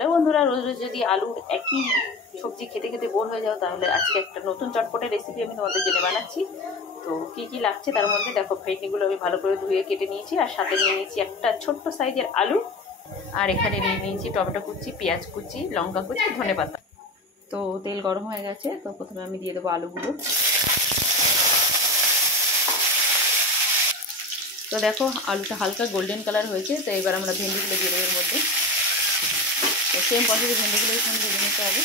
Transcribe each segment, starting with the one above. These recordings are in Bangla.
হ্যালো বন্ধুরা, রোজ রোজ যদি আলুর একই সবজি খেতে খেতে বোর হয়ে যাও তাহলে আজকে একটা নতুন চটপটে রেসিপি আমি তোমাদের জন্য বানাচ্ছি। তো কি কি লাগছে তার মধ্যে দেখো, ভেন্ডিগুলো আমি ভালো করে ধুয়ে কেটে নিয়েছি, আর সাথে নিয়ে নিয়েছি একটা ছোট্ট সাইজের আলু, আর এখানে নিয়ে নিয়েছি টমেটো কুচি, পেঁয়াজ কুচি, লঙ্কা কুচি, ধনেপাতা। তো তেল গরম হয়ে গেছে, তো প্রথমে আমি দিয়ে দেবো আলুগুলো। তো দেখো আলুটা হালকা গোল্ডেন কালার হয়েছে, তো এবার আমরা ভেন্ডিগুলো দিয়ে দেবো এর মধ্যে। তো সেম প্রসেসে ভেন্ডিগুলো এখানে ভেজে নিতে হবে।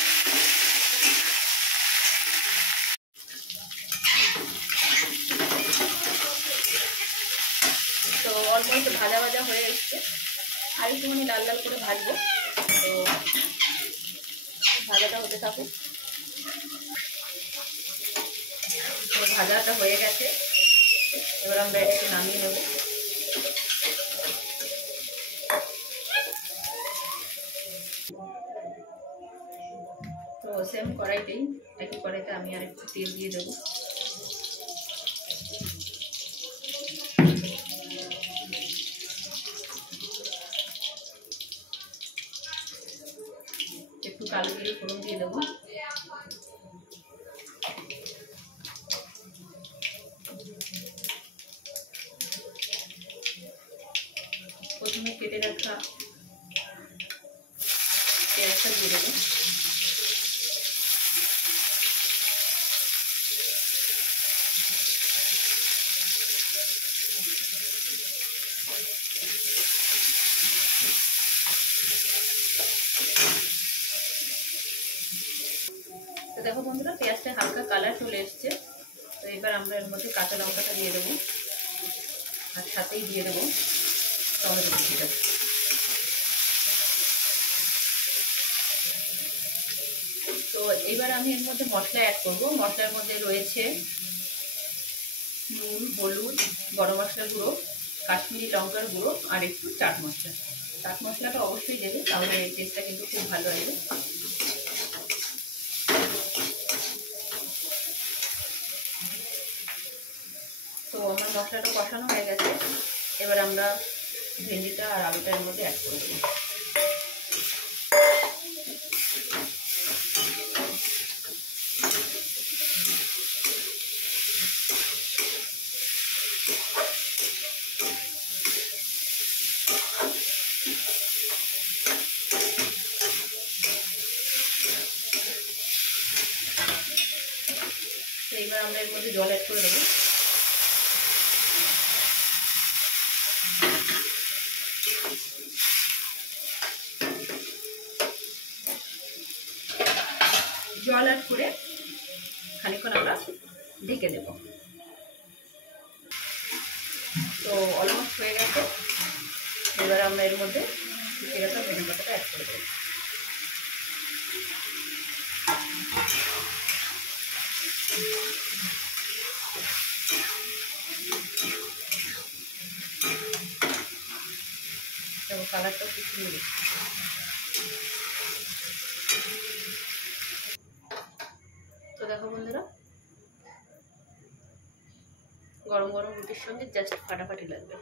তো অলমোস্ট ভাজা ভাজা হয়ে এসছে, আর একটুখানি লাল লাল করে ভাজবো। তো ভাজাটা হতে থাকুক। তো ভাজাটা হয়ে গেছে, এবার আমরা এটাকে নামিয়ে নেব। তো সেম কড়াইতেই, একই কড়াইতে আমি আর একটু তেল দিয়ে দেবো। একটু কালো জিরে ফোড়ন দিয়ে দেবো। প্রথমে কেটে রাখা পেঁয়াজটা দিয়ে দেবো। তো দেখো বন্ধুরা, পেঁয়াজটা হালকা কালার চলে এসছে। তো এবার আমরা এর মধ্যে কাঁচা লঙ্কাটা দিয়ে দেবো, আর সাথেই দিয়ে দেবো টমেটো কুচিটা। তো এবার আমি এর মধ্যে মশলা অ্যাড করবো। মশলার মধ্যে রয়েছে নুন, হলুদ, গরম মশলা গুঁড়ো, কাশ্মীরি লঙ্কার গুঁড়ো, আর একটু চাট মশলা। চাট মশলাটা অবশ্যই দেবে, তাহলে এই টেস্টটা কিন্তু খুব ভালো আসবে। তো আমার মশলাটা কষানো হয়ে গেছে, এবার আমরা ভেন্ডিটা আর আলুটা এর মধ্যে অ্যাড করে দেবো। তো এইবার আমরা এর মধ্যে জল অ্যাড করে দেবো। জল অ্যাড করে খানিকক্ষণ আমরা ঢেকে দেব। তো অলমোস্ট হয়ে গেছে, এবার আমরা এর মধ্যে শুকিয়ে রাখা ধনে পাতাটা অ্যাড করে দেবো। এবং কালারটা খুব সুন্দর। তো দেখো বন্ধুরা, গরম গরম রুটির সঙ্গে জাস্ট ফাটাফাটি লাগবে।